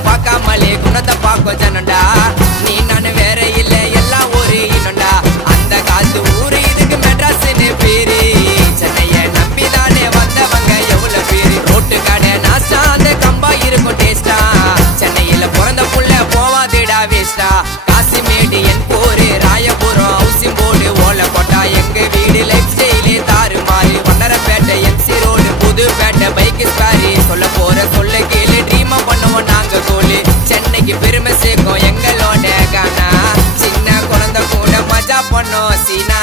பார்க்காமலே குணத்தை பார்க்கும் ஜனண்டா நீ நான் வேற இல்ல எல்லாம் ஒரு இன்னொண்டா அந்த காத்து ஊரு இதுக்கு மெட்ராஸ்னு பேரு சென்னைய நம்பிதானே வந்தவங்க எவ்வளவு பேரு ரோட்டு கடை நாஸ்டா அந்த கம்பா இருக்கும் டேஸ்டா சென்னையில பிறந்த புள்ள போவாதுடா வேஸ்டா காசிமேடு என் போரு ராயபுரம் ஹவுசிங் போர்டு ஓலை போட்டா எங்க வீடு லைஃப் ஸ்டைலே தாறுமாறு வண்ணரப்பேட்டை எம்சி ரோடு புதுப்பேட்டை பைக் ஸ்பாரி சொல்ல போற சொல்ல கேளு ட்ரீமா பண்ணுவோம் நாங்க கோலு சென்னைக்கு பெருமை சேர்க்கும் எங்களோட கானா சின்ன குழந்தை கூட மஜா பண்ணோம் சீனா